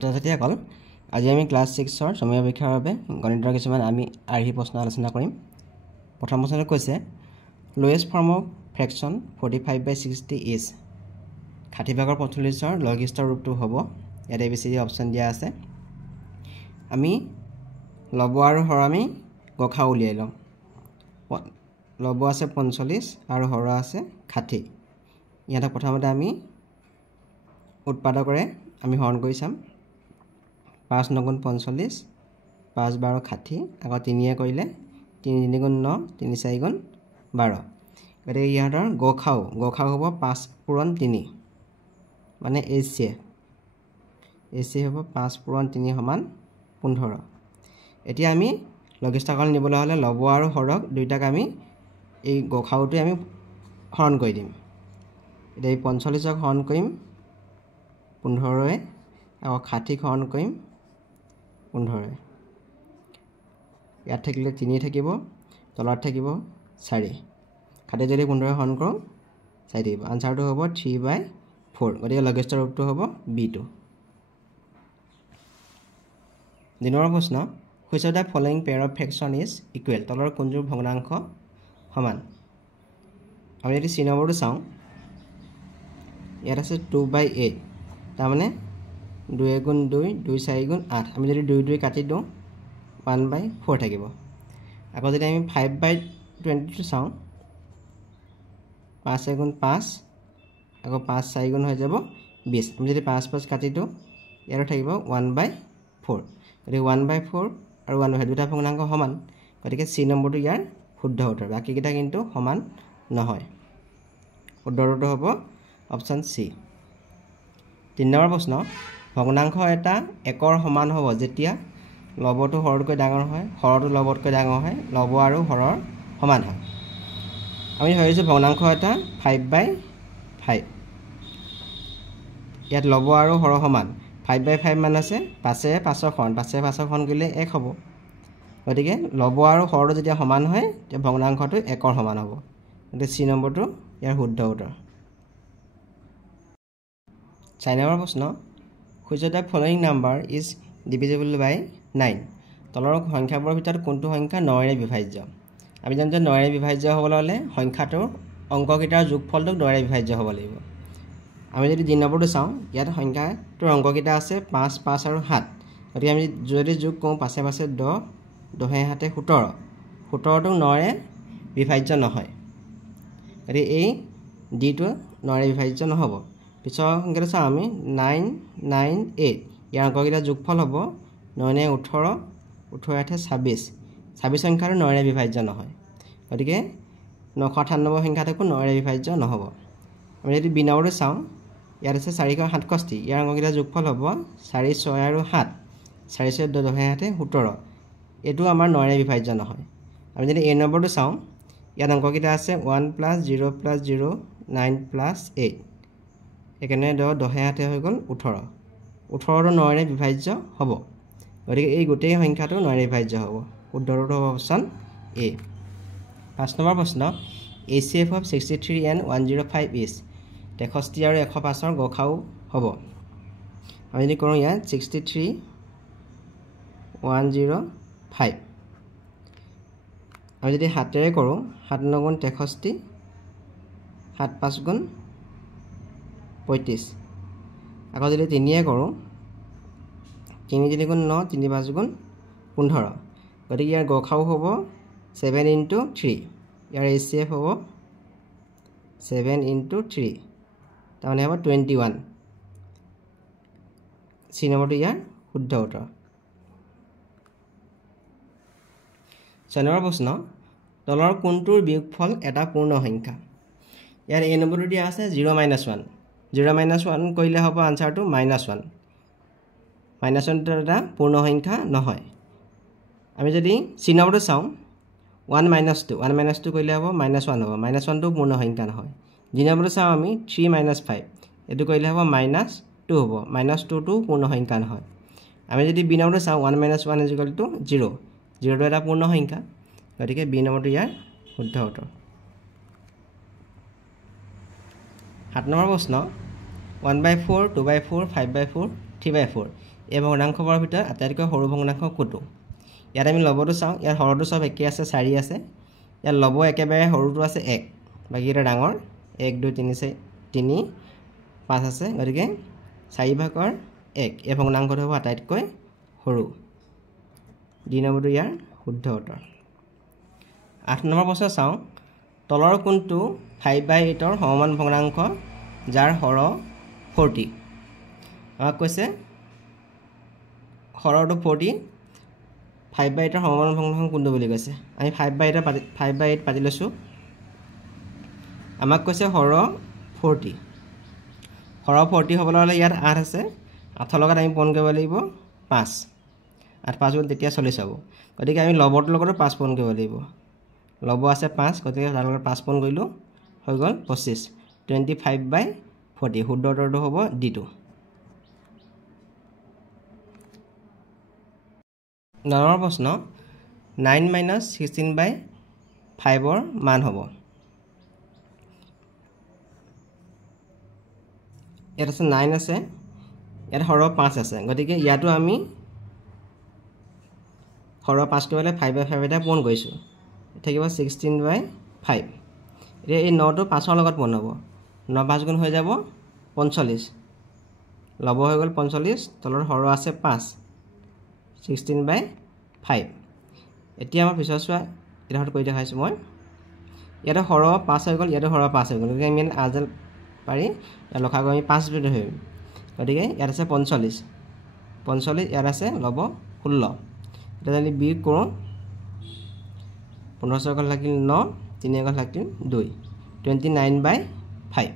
ছাত্ৰীসকল আজি আমি ক্লাছ 6 সময় পৰীক্ষাৰ বাবে গণিতৰ কিছুমান আমি আৰ্হি প্ৰশ্ন আলোচনা কৰিম। প্ৰথম প্ৰশ্নটো কৈছে lowest form of fraction 45/60 is 60/45 লঘিষ্ঠ ৰূপটো হ'ব। ইয়াত ABCD অপশ্যন দিয়া আছে। আমি লব আৰু হৰ আমি গখা উলিয়াই লওঁ। লব আছে 45 আৰু হৰ আছে 60। ইয়াতে প্ৰথমতে আমি উৎপাদকৰে আমি হৰণ কৰি চাম। 5 9 × 45 5 12 60 আকৌ 3 কৰিলে 3 3 × 9 3 4 × 12। গতিকে ইয়াৰ গখাও হ'ব 5 পূৰণ 3 মানে HCF হ'ব 5 পূৰণ 3 সমান 15। এতিয়া আমি লঘিষ্ঠকৰণ নিবলৈ হ'লে লব আৰু হৰক দুইটাক আমি এই গখাওটোৱে আমি হৰণ কৰি দিম। এতিয়া এই 45ক হৰণ কৰিম 15ৰে আকৌ 60ক হৰণ কৰিম 15। ইয়াত থাকিলে 3 থাকিব, তলত থাকিব 4। 60 যদি 15 হৰণ কৰোঁ 4 থাকিব। আনচাৰটো হ'ব 3/4। গতিকে লঘিষ্ঠ ৰূপটো হ'ব B2। 2 নম্বৰ প্ৰশ্ন which of the following pair of fraction is equal? তলৰ কোনযোৰ ভগ্নাংশ সমান? আমি যদি C নম্বৰটো চাওঁ, ইয়াত আছে 2/8, তাৰমানে 2 × 2 2 4 × 8। আমি যদি 2 2 কাটি দিওঁ 1/4 থাকিব। আকৌ যদি আমি 5/22 চাওঁ 5 × 5 আকৌ 5 4 গুণ হৈ যাব 20। আমি যদি 5 5 কাটি দিওঁ ইয়াৰো থাকিব 1/4। গতিকে 1/4 আৰু 1/4 দুটা ভগ্নাংশ সমান। গতিকে C নম্বৰটো ইয়াৰ শুদ্ধ উত্তৰ। বাকীকেইটা কিন্তু সমান নহয়। শুদ্ধ উত্তৰটো হ'ব অপশ্যন C। 3 নম্বৰ প্ৰশ্ন ভগ্নাংশ এটা একৰ সমান হ'ব যেতিয়া লবটো হৰতকৈ ডাঙৰ হয়, হৰটো লবতকৈ ডাঙৰ হয়, লব আৰু হৰৰ সমান হয়। আমি ভাবিছোঁ ভগ্নাংশ এটা 5/5। ইয়াত লব আৰু হৰ সমান। 5/5 মান আছে 5 5ৰ সৰণ, 5 5ৰ সৰণ কৰিলে 1 হ'ব। গতিকে লব আৰু হৰটো যেতিয়া সমান হয় তেতিয়া ভগ্নাংশটো একৰ সমান হ'ব। গতিকে C নম্বৰটো ইয়াৰ শুদ্ধ উত্তৰ। 4 নম্বৰ প্ৰশ্ন which of the following number is divisible by 9? তলৰ সংখ্যাবোৰৰ ভিতৰত কোনটো সংখ্যা 9ৰে বিভাজ্য? আমি জানো যে 9ৰে বিভাজ্য হ'বলৈ হ'লে সংখ্যাটোৰ অংককেইটাৰ যোগফলটো 9ৰে বিভাজ্য হ'ব লাগিব। আমি যদি 2 নম্বৰটো চাওঁ, ইয়াত সংখ্যাটোৰ অংককেইটা আছে 5 5 আৰু 7। গতিকে আমি যদি যোগ কৰোঁ 5 5 10, 10 7 17। 17টো 9ৰে বিভাজ্য নহয়। গতিকে এই ডিটো 9ৰে বিভাজ্য নহ'ব। পিছৰ সংখ্যাটো চাওঁ আমি 9 9 8। ইয়াৰ অংককেইটাৰ যোগফল হ'ব 9 9 18, 18 8 26। 26 সংখ্যাটো 9ৰে বিভাজ্য নহয়। গতিকে 998 সংখ্যাটোকো 9ৰে বিভাজ্য নহ'ব। আমি যদি 2 নম্বৰটো চাওঁ, ইয়াত আছে 467। ইয়াৰ অংককেইটাৰ যোগফল হ'ব 4 6 আৰু 7। 4 6 10 7 17। এইটো আমাৰ 9ৰে বিভাজ্য নহয়। আমি যদি A নম্বৰটো চাওঁ, ইয়াত অংককেইটা আছে 1 + 0 + 0 9 + 8। একেনে 10 7 হৈ গ'ল 18। 18টো 9ৰে বিভাজ্য হ'ব। গতিকে এই গোটেই সংখ্যাটো 9ৰে বিভাজ্য হ'ব। শুদ্ধটো হ'ব অপশ্যন A। 5 নম্বৰ প্ৰশ্ন HCF of 63 and 105 is 63 আৰু 105ৰ গখাও হ'ব। আমি যদি কৰোঁ ইয়াত 63 105। আমি যদি 7ৰে কৰোঁ 7 9 × 63, 7 5 × 35। আকৌ যদি 3ৰে কৰোঁ 3 3 × 9 3 5 × 15। গতিকে ইয়াৰ গখাও হ'ব 7 × 3। ইয়াৰ HCF হ'ব 7 × 3, তাৰমানে হ'ব 21। C নম্বৰটো ইয়াৰ শুদ্ধ উত্তৰ। 6 নম্বৰ প্ৰশ্ন তলৰ কোনটোৰ বিয়োগফল এটা পূৰ্ণ সংখ্যা? ইয়াৰ A নম্বৰটো দিয়া আছে 0 - 1। 0 - 1 কৰিলে হ'ব আনচাৰটো -1। -1টো এটা পূৰ্ণ সংখ্যা নহয়। আমি যদি C নম্বৰটো চাওঁ 1 - 2। 1 - 2 কৰিলে হ'ব -1 হ'ব। -1টো পূৰ্ণ সংখ্যা নহয়। D নম্বৰটো চাওঁ আমি 3 - 5। এইটো কৰিলে হ'ব -2 হ'ব। -2টো পূৰ্ণ সংখ্যা নহয়। আমি যদি B নম্বৰটো চাওঁ 1 - 1 = 0। 0টো এটা পূৰ্ণ সংখ্যা। গতিকে B নম্বৰটো ইয়াৰ শুদ্ধ উত্তৰ। 7 নম্বৰ প্ৰশ্ন 1/4, 2/4, 5/4, 3/4 এই ভগ্নাংশবোৰৰ ভিতৰত আটাইতকৈ সৰু ভগ্নাংশ কোনটো ইয়াত আমি লবটো চাওঁ ইয়াত হৰটো সব একে আছে 4 আছে ইয়াত লব একেবাৰে সৰুটো আছে 1 বাকি এটা ডাঙৰ 1 2 3 3 5 আছে গতিকে 4 ভাগৰ 1 এই ভগ্নাংশটো হ'ব আটাইতকৈ সৰু ডি নম্বৰটো ইয়াৰ শুদ্ধ উত্তৰ 8 নম্বৰ প্ৰশ্ন চাওঁ তলৰ কোনটো 5/8 ৰ সমমান ভগ্নাংশ যাৰ হৰ 40 আমাক কৈছে হৰটো 40 5/8 ৰ সমমান ভগ্নাংশ কোনটো বুলি কৈছে আমি 5/8 পাতি লৈছো আমাক কৈছে হৰ 40 হৰ 40 হ'বলৈ হ'লে ইয়াত 8 আছে 8 লগত আমি পূৰণ কৰিব লাগিব 5 8 5 গুণ তেতিয়া 40 হ'ব গতিকে আমি লবটোৰ লগতো 5 পূৰণ কৰিব লাগিব লব আছে 5 গতিকে তাৰ লগত 5 পূৰণ কৰিলো হৈ গ'ল 25 25/40 শুদ্ধ উত্তৰটো হ'ব D2 নম্বৰ প্ৰশ্ন 9 - 16/5 ৰ মান হ'ব ইয়াত আছে 9 আছে ইয়াত হৰ 5 আছে গতিকে ইয়াতো আমি হৰ 5 কৰিলে 5/5 এটা পূৰণ কৰিছো থাকিব 16/5 এতিয়া এই 9টো 5ৰ লগত পূৰণ হ'ব 9 5 গুণ হৈ যাব 45 লব হৈ গ'ল 45 তলৰ হৰ আছে 5 16/5 এতিয়া আমাৰ পিছত চোৱা এটাহত কৰি দেখাইছো মই ইয়াতে হৰ 5 হৈ গ'ল ইয়াতে হৰ 5 হৈ গ'ল গতিকে আমি আজল পাৰি ইয়াত লখাগু আমি 5 বুলি ধৰিম গতিকে ইয়াত আছে 45 ইয়াত আছে লব 16 এটা যদি বিয়োগ কৰোঁ 15 গ'ল থাকিল 9 3 গ'ল থাকিল 2 29/5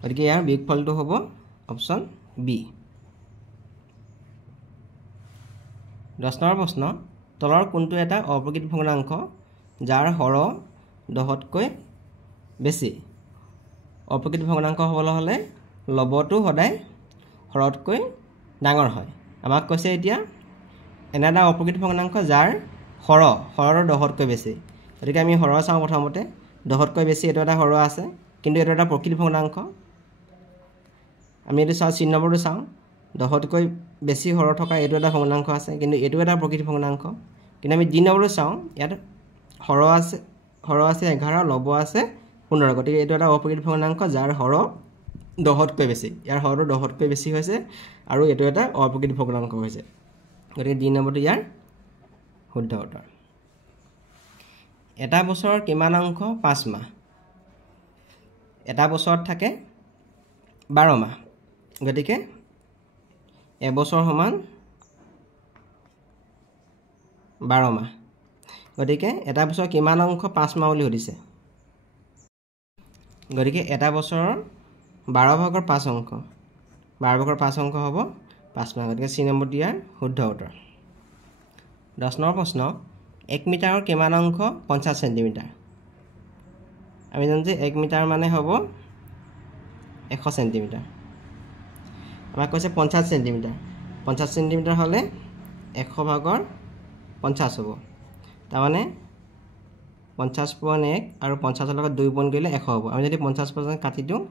গতিকে ইয়াৰ বিয়োগফলটো হ'ব অপচন বি 10 নম্বৰ প্ৰশ্ন তলৰ কোনটো এটা অপ্ৰকৃত ভগ্নাংশ যাৰ হৰ 10তকৈ বেছি অপ্ৰকৃত ভগ্নাংশ হ'বলৈ হ'লে লবটো সদায় হৰতকৈ ডাঙৰ হয় আমাক কৈছে এতিয়া এনে এটা অপ্ৰকৃত ভগ্নাংশ যাৰ হৰ 10তকৈ বেছি গতিকে আমি হৰ চাওঁ প্ৰথমতে 10তকৈ বেছি এটা এটা হৰ আছে কিন্তু এটা এটা প্ৰকৃত ভগ্নাংশ আমি এইটো চাওঁ চিহ্ন নম্বৰটো চাওঁ 10তকৈ বেছি হৰ থকা এইটো এটা ভগ্নাংশ আছে কিন্তু এইটো এটা প্ৰকৃত ভগ্নাংশ কিন্তু আমি ডি নম্বৰটো চাওঁ ইয়াত হৰ আছে 11 লব আছে 15 গতিকে এইটো এটা অপ্ৰকৃত ভগ্নাংশ যাৰ হৰ 10তকৈ বেছি ইয়াৰ হৰটো 10তকৈ বেছি হৈছে আৰু এইটো এটা অপ্ৰকৃত ভগ্নাংশ হৈছে গতিকে ডি নম্বৰটো ইয়াৰ শুদ্ধ উত্তৰ এটা বছৰৰ কিমান অংশ 5 মাহ এটা বছৰত থাকে 12 মাহ গতিকে এবছৰ সমান 12 মাহ গতিকে এটা বছৰ কিমান অংশ 5 মাহ বুলি সুধিছে গতিকে এটা বছৰৰ 12 ভাগৰ 5 অংশ 12 ভাগৰ 5 অংশ হ'ব 5 মাহ গতিকে চি নম্বৰটো ইয়াৰ শুদ্ধ উত্তৰ 10 নম্বৰ প্ৰশ্ন 1 মিটাৰৰ কিমান অংশ 50 সেন্টিমিটাৰ আমি জানো যে 1 মিটাৰ মানে হ'ব 100 সেন্টিমিটাৰ আমাক কৈছে 50 সেন্টিমিটাৰ হ'লে 100 ভাগৰ 50 হ'ব তাৰমানে 50.1 আৰু 50ৰ লগত 2 পূৰণ কৰিলে 100 হ'ব আমি যদি 50% কাটি দিওঁ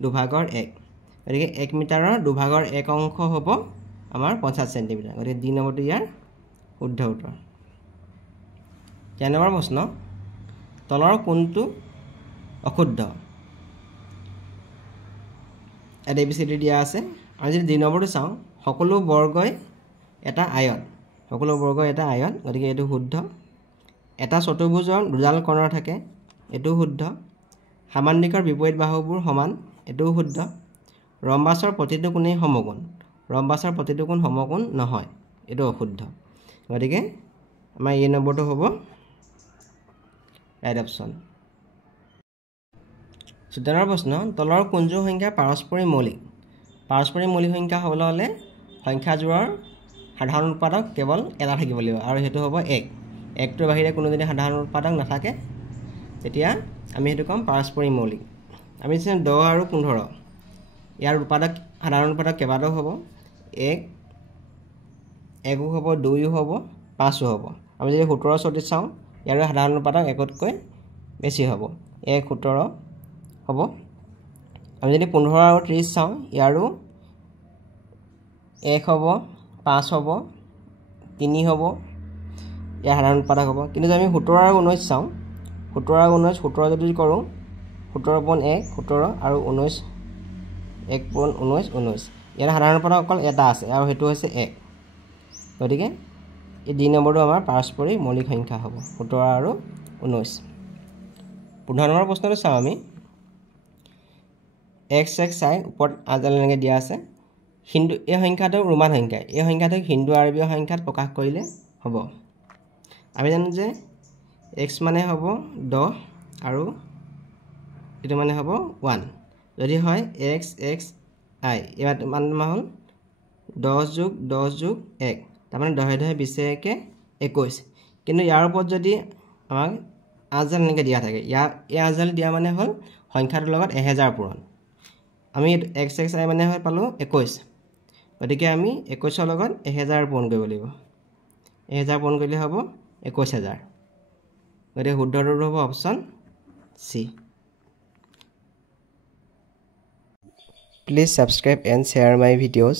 2 ভাগৰ 1 গতিকে 1 মিটাৰৰ 2 ভাগৰ 1 অংশ হ'ব আমাৰ 50 সেন্টিমিটাৰ গতিকে ডি নম্বৰটো ইয়াৰ শুদ্ধ উত্তৰ 4 নম্বৰ প্ৰশ্ন তলৰ কোনটো অশুদ্ধ এটা ABCD দিয়া আছে আমি যদি 2 নম্বৰটো চাওঁ সকলো বৰ্গই এটা আয়ত গতিকে এইটো শুদ্ধ এটা চতুৰ্ভুজৰ দুডাল কৰ্ণৰ থাকে এইটো শুদ্ধ সামান্তিকৰ বিপৰীত বাহুবোৰ সমান এইটো শুদ্ধ ৰম্বাসৰ প্ৰতিটো কোণেই সমকোণ ৰম্বাসৰ প্ৰতিটো কোণ সমকোণ নহয় এইটো অশুদ্ধ গতিকে আমাৰ এই নম্বৰটো হ'ব ৰাইট অপচন 14 প্ৰশ্ন তলৰ কোনটো সংখ্যা পাৰস্পৰিক মৌলিক সংখ্যা হ'বলৈ হ'লে সংখ্যাজোৰৰ সাধাৰণ উৎপাদক কেৱল এটা থাকিব লাগিব আৰু সেইটো হ'ব 1টোৰ বাহিৰে কোনো যদি সাধাৰণ উৎপাদক নাথাকে তেতিয়া আমি সেইটো কম পাৰস্পৰিক মৌলিক আমি চাম 10 আৰু 15 ইয়াৰ উৎপাদক সাধাৰণ উৎপাদক কেইবাটাও হ'ব 1 হ'ব 2 হ'ব 5 হ'ব আমি যদি 17 34 চাওঁ ইয়াৰ সাধাৰণ উৎপাদক 1তকৈ বেছি হ'ব 1 17 হ'ব আমি যদি 15 আৰু 30 চাওঁ ইয়াৰো 1 হ'ব 5 হ'ব 3 হ'ব ইয়াৰ সাধাৰণ উৎপাদক হ'ব কিন্তু যদি আমি 17 আৰু 19 চাওঁ 17 আৰু 19 17 যদি কৰোঁ 17 × 1 17 আৰু 19 1 × 19 19 ইয়াৰ সাধাৰণ উৎপাদক অকল এটা আছে আৰু সেইটো হৈছে 1 গতিকে এই দুই নম্বৰটো আমাৰ পাৰস্পৰিক মৌলিক সংখ্যা হ'ব 17 আৰু 19 15 নম্বৰ প্ৰশ্নটো চাওঁ আমি x চাই ওপৰত আজাললৈকে দিয়া আছে হিন্দু এই সংখ্যাটো ৰোমান সংখ্যা এই সংখ্যাটোক হিন্দু আৰবীয় সংখ্যাত প্ৰকাশ কৰিলে হ'ব আমি জানো যে x মানে হ'ব 10 আৰু এটো মানে হ'ব 1 যদি হয় x x i এবাৰ মানে হ'ল 10 + 10 + 1 তাৰ মানে 10 10 20 21 কিন্তু ইয়াৰ ওপৰত যদি আমাক আজাল এনেকৈ দিয়া থাকে এই আজাল দিয়া মানে হ'ল সংখ্যাটোৰ লগত 1000 পূৰণ আমি x x i মানে হয় পালো 21 গতিকে আমি 21 ৰ লগত 1000 পূৰণ কৰিব লাগিব 1000 পূৰণ কৰিলে হ'ব 21000 গতিকে শুদ্ধটো হ'ব option C Please subscribe and share my videos.